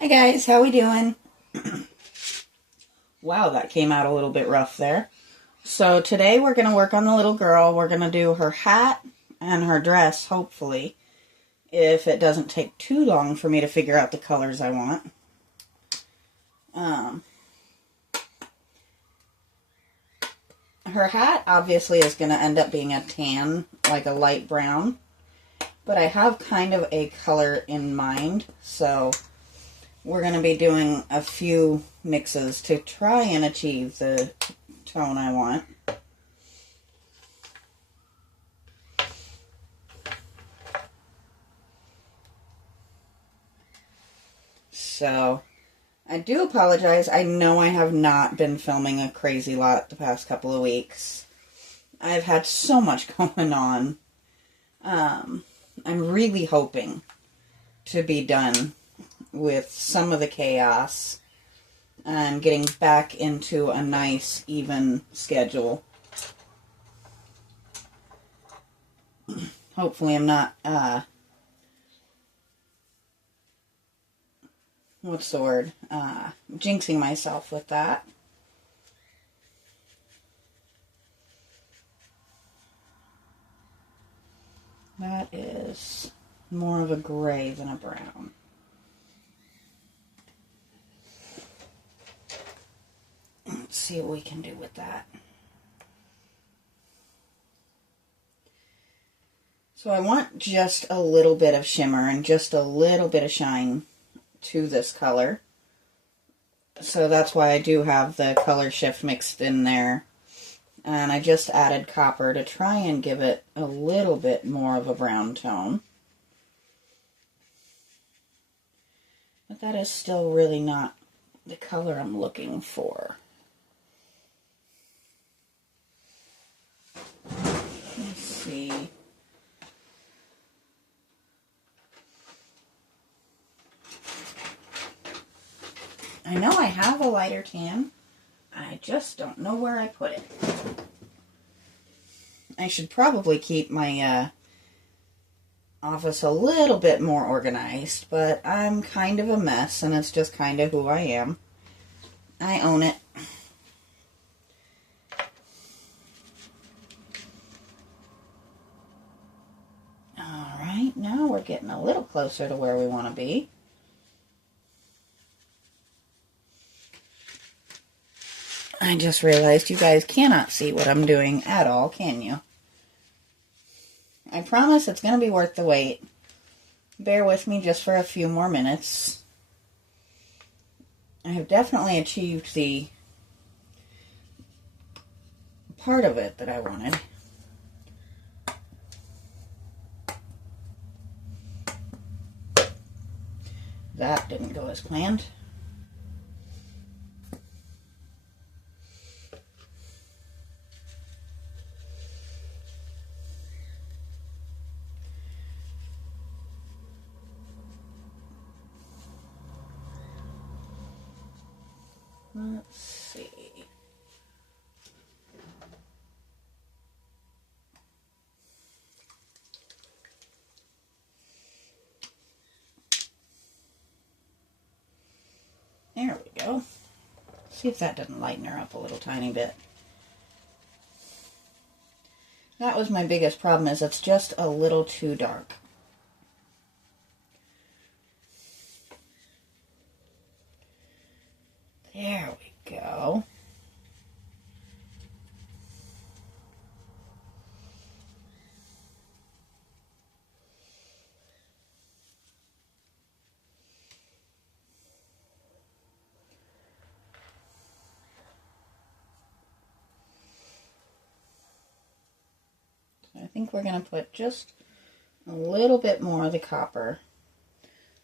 Hi guys, how we doing? Wow, that came out a little bit rough there. So today we're going to work on the little girl. We're going to do her hat and her dress, hopefully, if it doesn't take too long for me to figure out the colors I want. Her hat obviously is going to end up being a tan, like a light brown, but I have kind of a color in mind, so we're going to be doing a few mixes to try and achieve the tone I want. So, I do apologize. I know I have not been filming a crazy lot the past couple of weeks. I've had so much going on. I'm really hoping to be done with some of the chaos and getting back into a nice, even schedule. Hopefully I'm not, what's the word? Jinxing myself with that. That is more of a gray than a brown. Let's see what we can do with that. So I want just a little bit of shimmer and just a little bit of shine to this color. So that's why I do have the color shift mixed in there. And I just added copper to try and give it a little bit more of a brown tone. But that is still really not the color I'm looking for. Let's see. I know I have a lighter tan. I just don't know where I put it. I should probably keep my office a little bit more organized, but I'm kind of a mess, and it's just kind of who I am. I own it. Alright, now we're getting a little closer to where we want to be. I just realized you guys cannot see what I'm doing at all, can you? I promise it's going to be worth the wait. Bear with me just for a few more minutes. I have definitely achieved the part of it that I wanted. That didn't go as planned. Let's see. There we go. See if that doesn't lighten her up a little tiny bit. That was my biggest problem, is it's just a little too dark. There we go. I think we're going to put just a little bit more of the copper.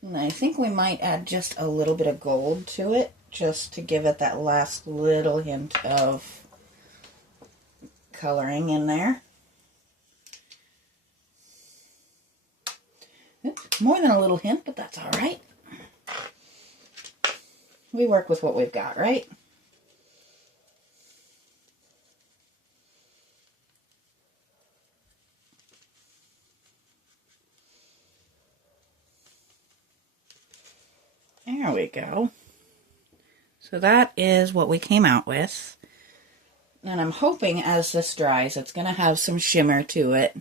And I think we might add just a little bit of gold to it, just to give it that last little hint of coloring in there. Oops, more than a little hint, but that's all right. We work with what we've got, right? There we go. So that is what we came out with. And I'm hoping as this dries, it's going to have some shimmer to it.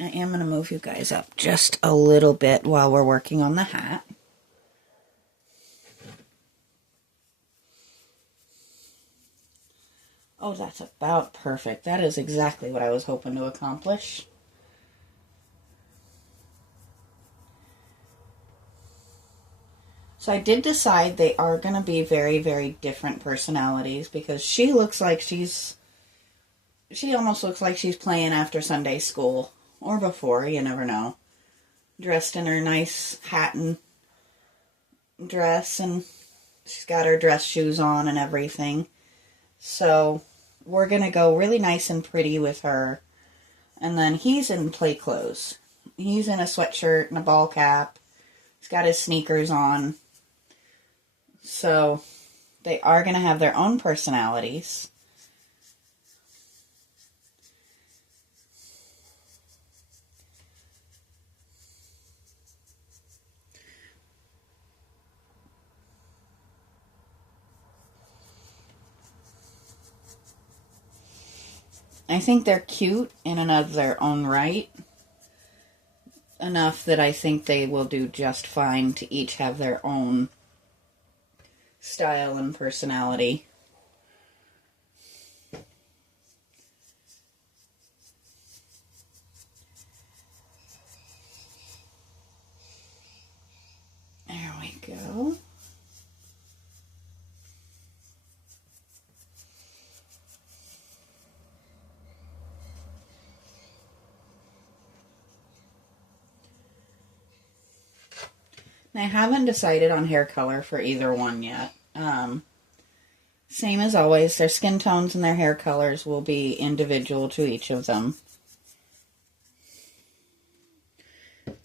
I am going to move you guys up just a little bit while we're working on the hat. Oh, that's about perfect. That is exactly what I was hoping to accomplish. So I did decide they are going to be very, very different personalities because she looks like she almost looks like she's playing after Sunday school or before, you never know. Dressed in her nice hat and dress, and she's got her dress shoes on and everything. So we're going to go really nice and pretty with her. And then he's in play clothes. He's in a sweatshirt and a ball cap. He's got his sneakers on. So they are going to have their own personalities. I think they're cute in and of their own right. Enough that I think they will do just fine to each have their own style and personality. There we go. I haven't decided on hair color for either one yet. Same as always, their skin tones and their hair colors will be individual to each of them.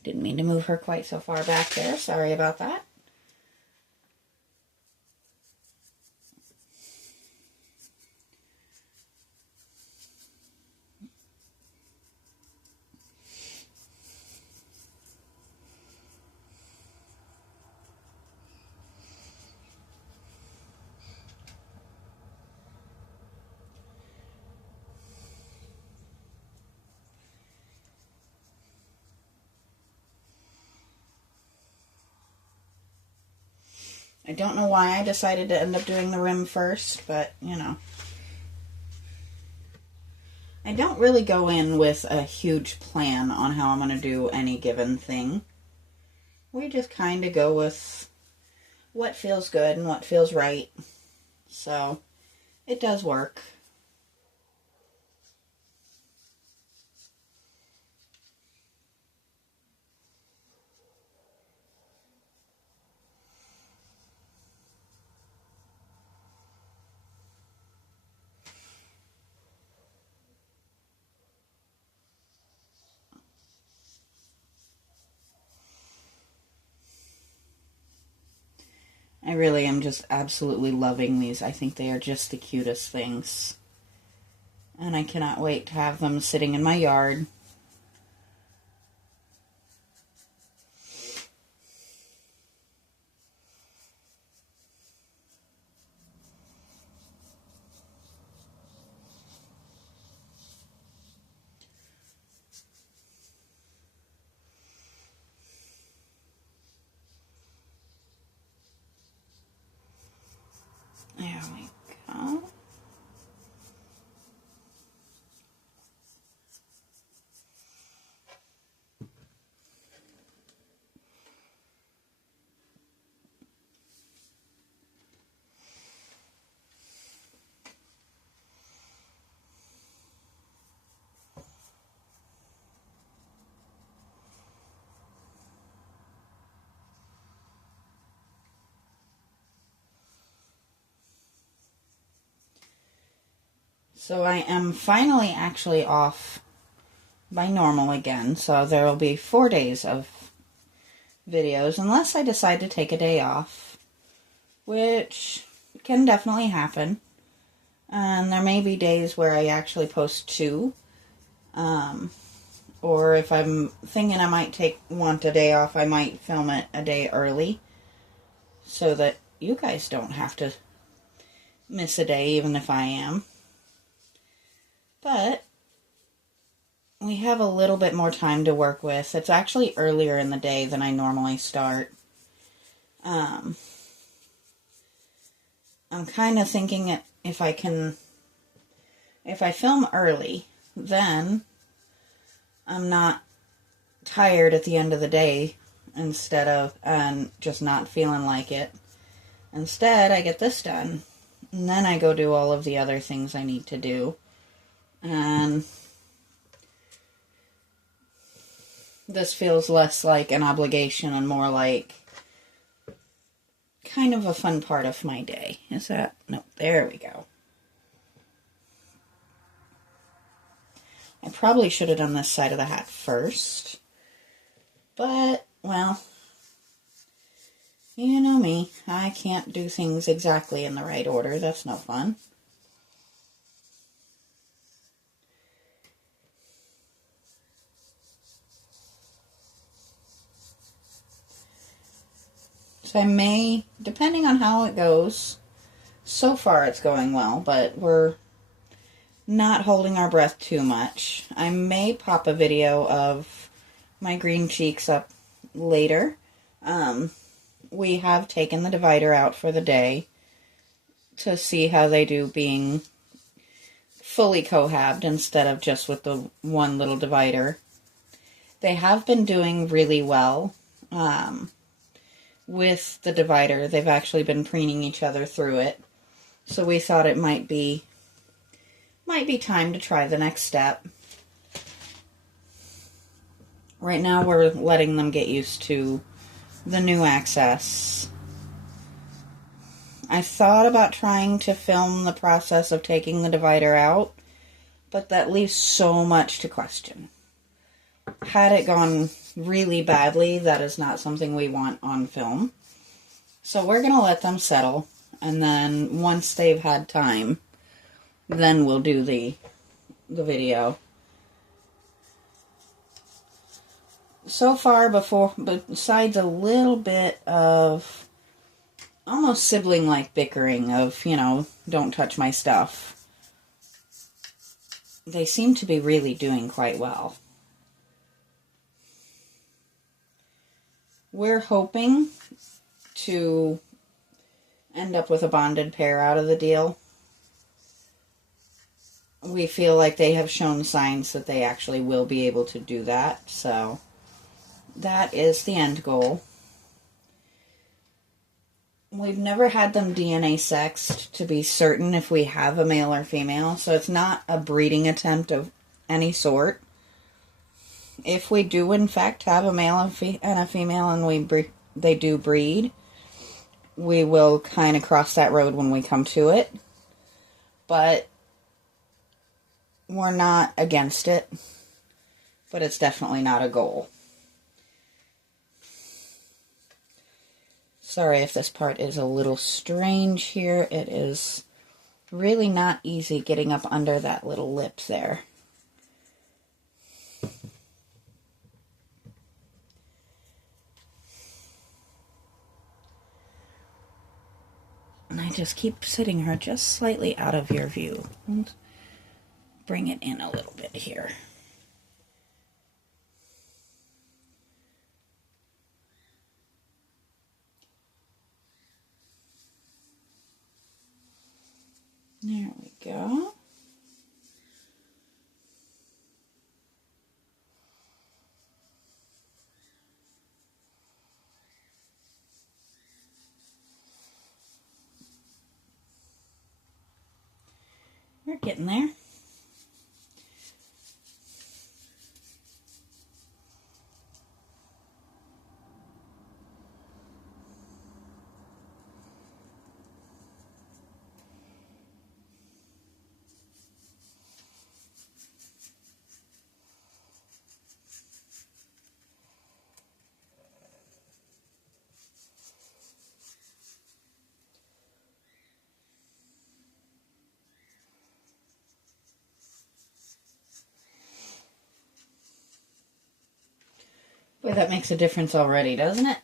Didn't mean to move her quite so far back there. Sorry about that. I don't know why I decided to end up doing the rim first, but, you know. I don't really go in with a huge plan on how I'm going to do any given thing. We just kind of go with what feels good and what feels right. So, it does work. I really am just absolutely loving these. I think they are just the cutest things. And I cannot wait to have them sitting in my yard. There we go. So I am finally actually off by normal again, so there will be 4 days of videos, unless I decide to take a day off, which can definitely happen. And there may be days where I actually post 2, or if I'm thinking I might want a day off, I might film it a day early. so that you guys don't have to miss a day, even if I am. But we have a little bit more time to work with. It's actually earlier in the day than I normally start. I'm kind of thinking if I film early, then I'm not tired at the end of the day instead of just not feeling like it. Instead, I get this done, and then I go do all of the other things I need to do. And this feels less like an obligation and more like kind of a fun part of my day. Is that? No, there we go. I probably should have done this side of the hat first. But, well, you know me. I can't do things exactly in the right order. That's no fun. So I may, depending on how it goes, so far it's going well, but we're not holding our breath too much. I may pop a video of my green cheeks up later. We have taken the divider out for the day to see how they do being fully cohabbed instead of just with the one little divider. They have been doing really well. With the divider, they've actually been preening each other through it. So we thought it might be time to try the next step. Right now we're letting them get used to the new access. I thought about trying to film the process of taking the divider out, but that leaves so much to question. Had it gone really badly, that is not something we want on film. So we're going to let them settle, and then once they've had time, then we'll do the video. So far, besides a little bit of almost sibling-like bickering of, don't touch my stuff, they seem to be really doing quite well. We're hoping to end up with a bonded pair out of the deal. We feel like they have shown signs that they actually will be able to do that, so that is the end goal. We've never had them DNA sexed to be certain if we have a male or female, so it's not a breeding attempt of any sort. If we do in fact have a male and a female and they do breed, we will kind of cross that road when we come to it. But we're not against it, but it's definitely not a goal. Sorry if this part is a little strange here. It is really not easy getting up under that little lip there. And I just keep sitting her just slightly out of your view. And bring it in a little bit here. There we go. We're getting there. Boy, that makes a difference already, doesn't it?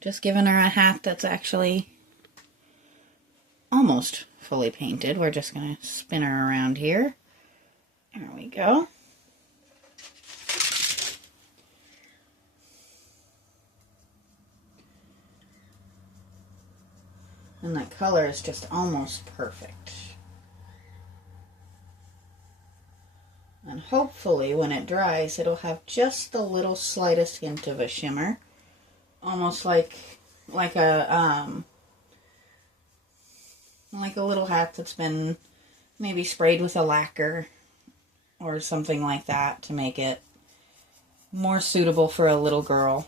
Just giving her a hat that's actually almost fully painted. We're just going to spin her around here. There we go. And that color is just almost perfect. And hopefully when it dries, it'll have just the little slightest hint of a shimmer. Almost like a little hat that's been maybe sprayed with a lacquer or something like that to make it more suitable for a little girl.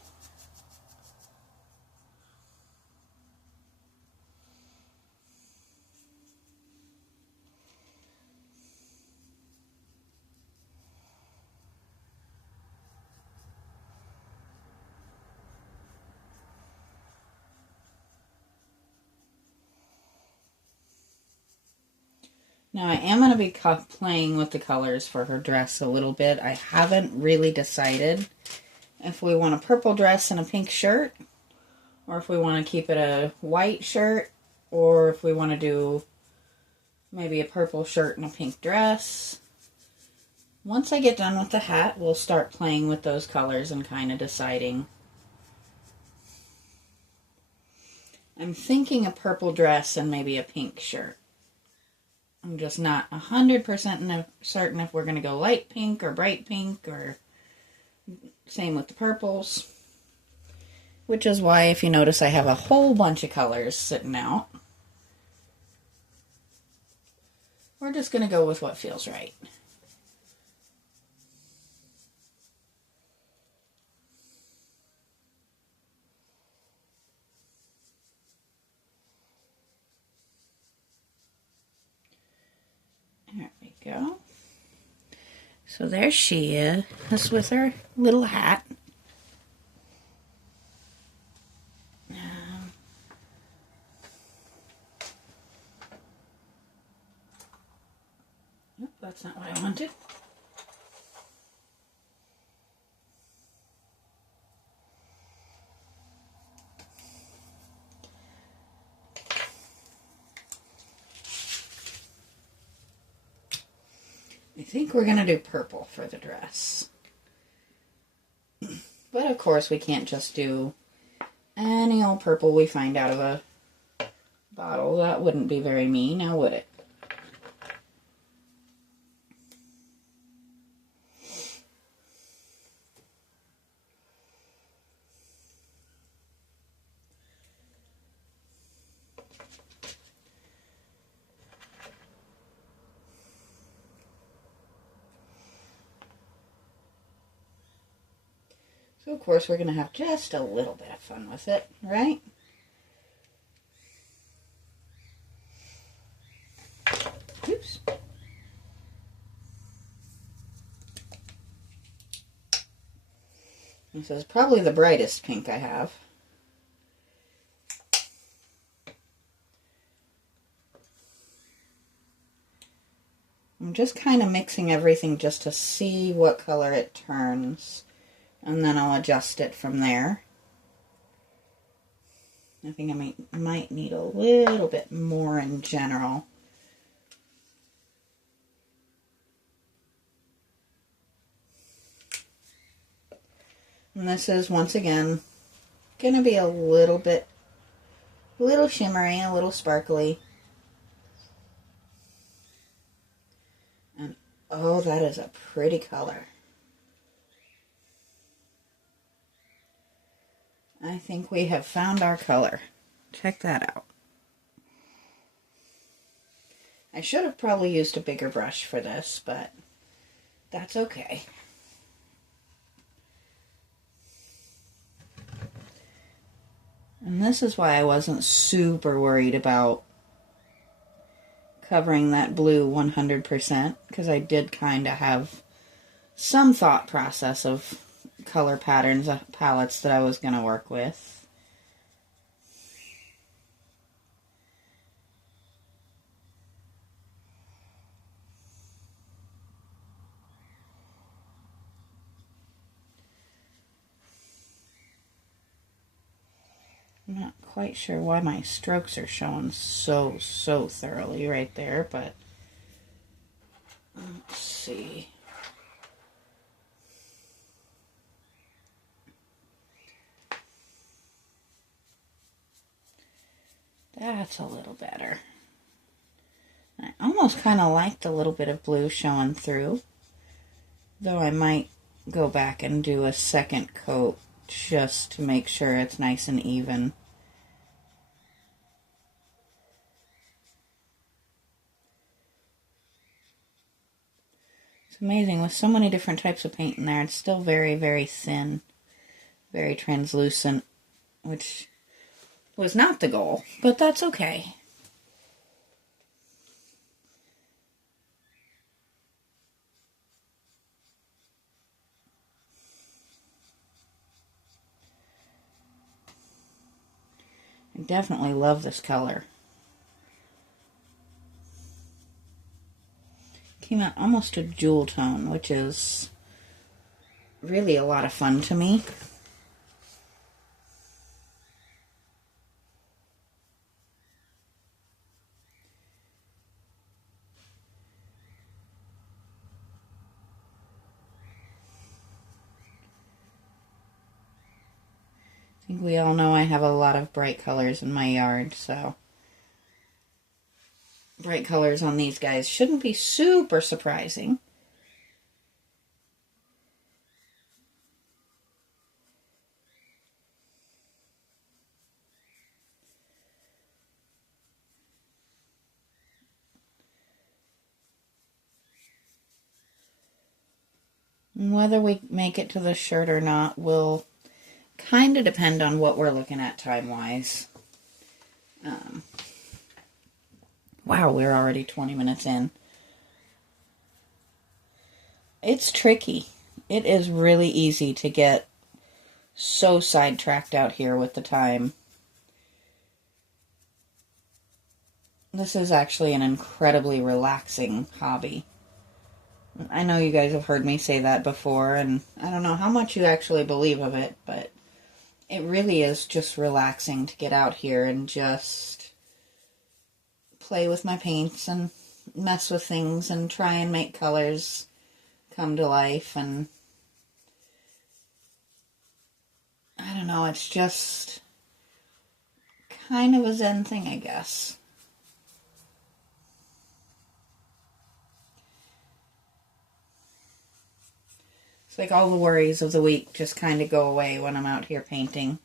Now I am going to be playing with the colors for her dress a little bit. I haven't really decided if we want a purple dress and a pink shirt, or if we want to keep it a white shirt, or if we want to do maybe a purple shirt and a pink dress. Once I get done with the hat, we'll start playing with those colors and kind of deciding. I'm thinking a purple dress and maybe a pink shirt. I'm just not 100% certain if we're going to go light pink or bright pink, or same with the purples. Which is why, if you notice, I have a whole bunch of colors sitting out. We're just going to go with what feels right. There we go. So there she is with her little hat. Nope, that's not what I wanted. I think we're going to do purple for the dress. But of course we can't just do any old purple we find out of a bottle. That wouldn't be very mean, now would it? So of course we're going to have just a little bit of fun with it, right? Oops. This is probably the brightest pink I have. I'm just kind of mixing everything just to see what color it turns, and then I'll adjust it from there. I think I might need a little bit more in general. And this is, once again, going to be a little shimmery, a little sparkly. And oh, that is a pretty color. I think we have found our color. Check that out. I should have probably used a bigger brush for this, but that's okay. And this is why I wasn't super worried about covering that blue 100%, because I did kind of have some thought process of color patterns, palettes that I was going to work with. I'm not quite sure why my strokes are showing so thoroughly right there, but let's see. That's a little better. I almost kind of like the little bit of blue showing through, though I might go back and do a second coat just to make sure it's nice and even. It's amazing, with so many different types of paint in there, it's still very, very thin, very translucent, which was not the goal, but that's okay. I definitely love this color. Came out almost a jewel tone, which is really a lot of fun to me. I think we all know I have a lot of bright colors in my yard, so bright colors on these guys shouldn't be super surprising. Whether we make it to the shirt or not will kind of depend on what we're looking at time-wise. Wow, we're already 20 minutes in. It's tricky. It is really easy to get so sidetracked out here with the time. This is actually an incredibly relaxing hobby. I know you guys have heard me say that before, and I don't know how much you actually believe of it, but it really is just relaxing to get out here and just play with my paints and mess with things and try and make colors come to life. And I don't know, it's just kind of a zen thing, I guess. It's like all the worries of the week just kind of go away when I'm out here painting.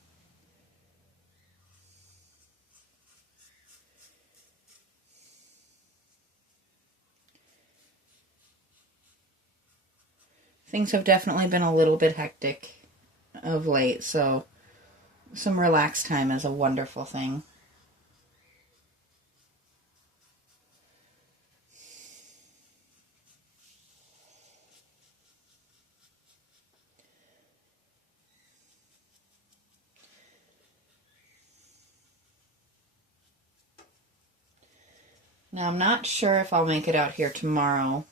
Things have definitely been a little bit hectic of late, so some relaxed time is a wonderful thing. Now, I'm not sure if I'll make it out here tomorrow.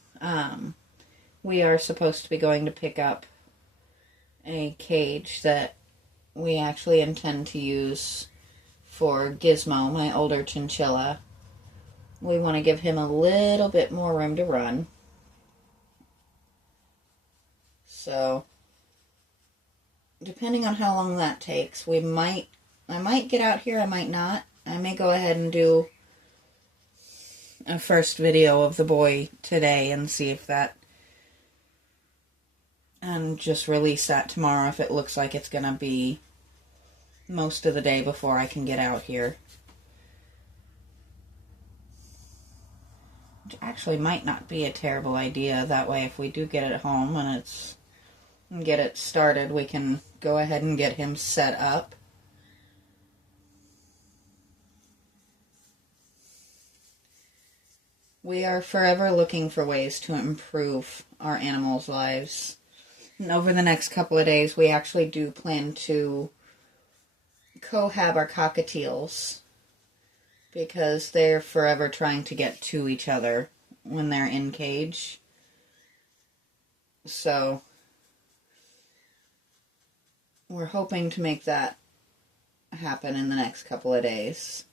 We are supposed to be going to pick up a cage that we actually intend to use for Gizmo, my older chinchilla. We want to give him a little bit more room to run. So, depending on how long that takes, I might get out here, I might not. I may go ahead and do a first video of the boy today and see if that, and just release that tomorrow if it looks like it's gonna be most of the day before I can get out here. Which actually might not be a terrible idea. That way, if we do get it home and get it started, we can go ahead and get him set up. We are forever looking for ways to improve our animals' lives. And over the next couple of days, we actually do plan to cohab our cockatiels, because they're forever trying to get to each other when they're in cage. So, we're hoping to make that happen in the next couple of days.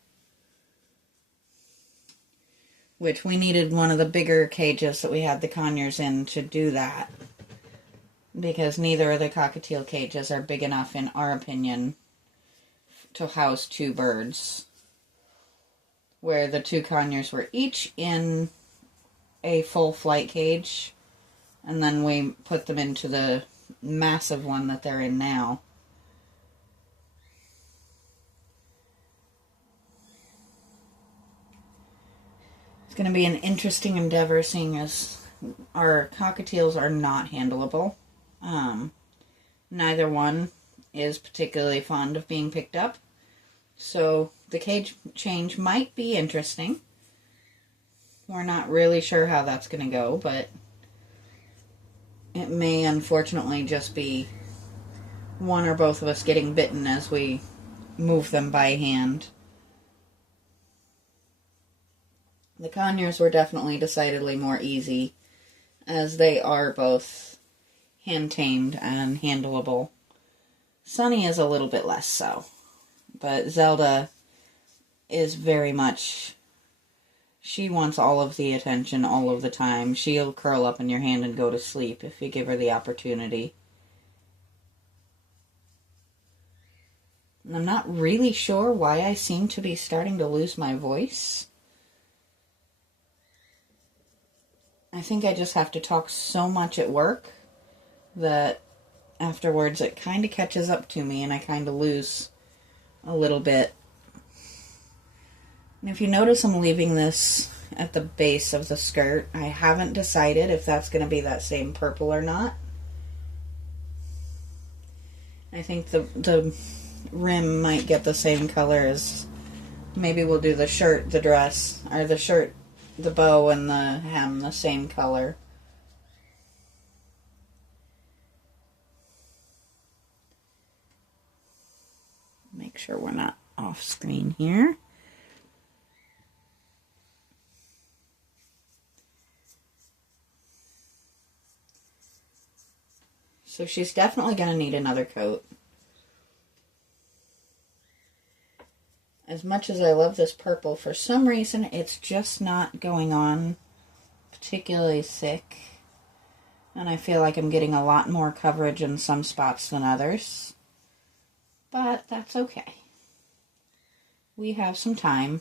Which we needed one of the bigger cages that we had the conures in to do that. Because neither of the cockatiel cages are big enough, in our opinion, to house 2 birds. Where the 2 conures were each in a full flight cage. And then we put them into the massive one that they're in now. It's going to be an interesting endeavor, seeing as our cockatiels are not handleable. Neither one is particularly fond of being picked up. So the cage change might be interesting. We're not really sure how that's going to go, but it may unfortunately just be one or both of us getting bitten as we move them by hand. The conures were definitely decidedly more easy, as they are both hand-tamed and handleable. Sunny is a little bit less so, but Zelda is very much, she wants all of the attention all of the time. She'll curl up in your hand and go to sleep if you give her the opportunity. And I'm not really sure why I seem to be starting to lose my voice. I think I just have to talk so much at work that afterwards it kind of catches up to me and I kind of lose a little bit. And if you notice, I'm leaving this at the base of the skirt. I haven't decided if that's going to be that same purple or not. I think the rim might get the same color as, maybe we'll do the shirt, the dress, or the shirt, the bow and the hem the same color. Make sure we're not off screen here. So she's definitely going to need another coat. As much as I love this purple, for some reason it's just not going on particularly thick. And I feel like I'm getting a lot more coverage in some spots than others. But that's okay. We have some time.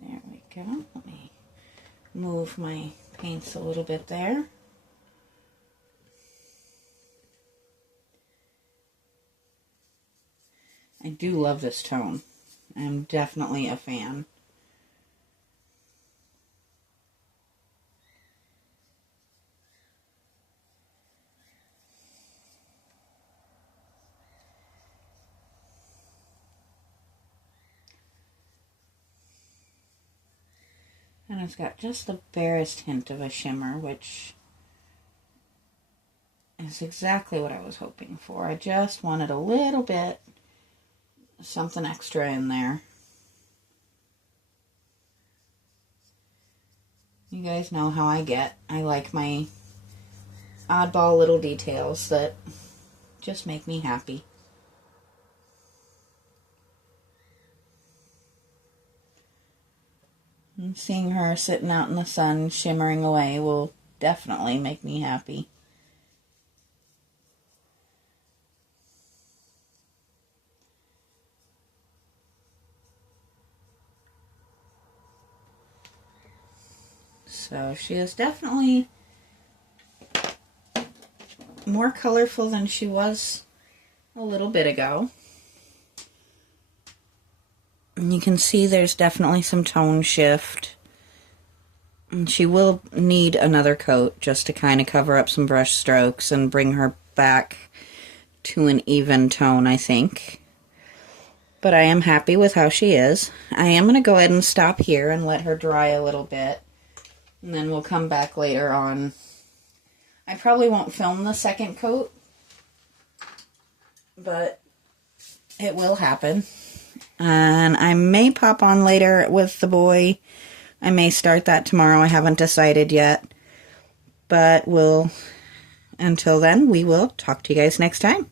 There we go. Let me move my paints a little bit there. I do love this tone. I'm definitely a fan. And it's got just the barest hint of a shimmer, which is exactly what I was hoping for. I just wanted a little bit, something extra in there. You guys know how I get. I like my oddball little details that just make me happy. And seeing her sitting out in the sun shimmering away will definitely make me happy. So she is definitely more colorful than she was a little bit ago. And you can see there's definitely some tone shift. And she will need another coat just to kind of cover up some brush strokes and bring her back to an even tone, I think. But I am happy with how she is. I am going to go ahead and stop here and let her dry a little bit. And then we'll come back later on. I probably won't film the second coat but it will happen. And I may pop on later with the boy. I may start that tomorrow. I haven't decided yet. But until then, we will talk to you guys next time.